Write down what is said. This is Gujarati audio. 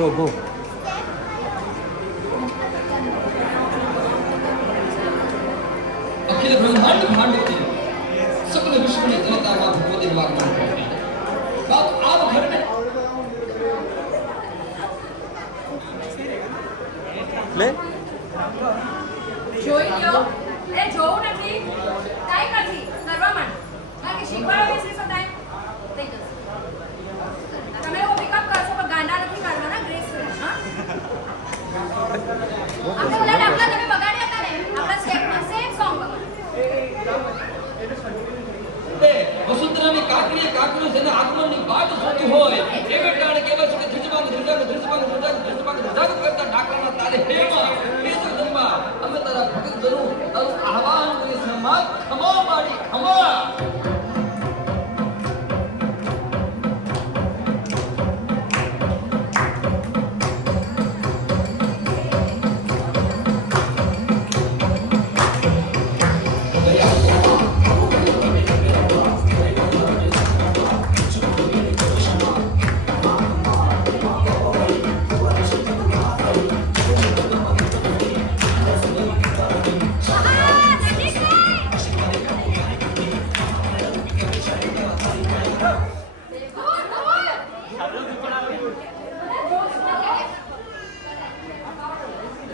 પ્રભુ અખિલ બ્રહ્માંડ ભાંડથી સકલ વિશ્વની જનતામાં ભગવતી વાગમન કરતી બાપ આપ ઘરને લે જોઈ લ્યો એ જોવું નથી ટાઈમ નથી કરવા માંડ કારણ કે શીખવાડો બેસીસો ટાઈમ થઈ જશે તમે લોકો પિકઅપ કરશો પણ ગાંડા નથી કાઢવાના ગ્રેસ હા આપણે ઓલા ડાબલા તમે બગાડ્યા હતા ને આપણા સ્ટેપમાં સેમ સોંગ એ વસુંધરાની કાકડીએ કાકડીઓ જેના આગમનની વાટ જોતી હોય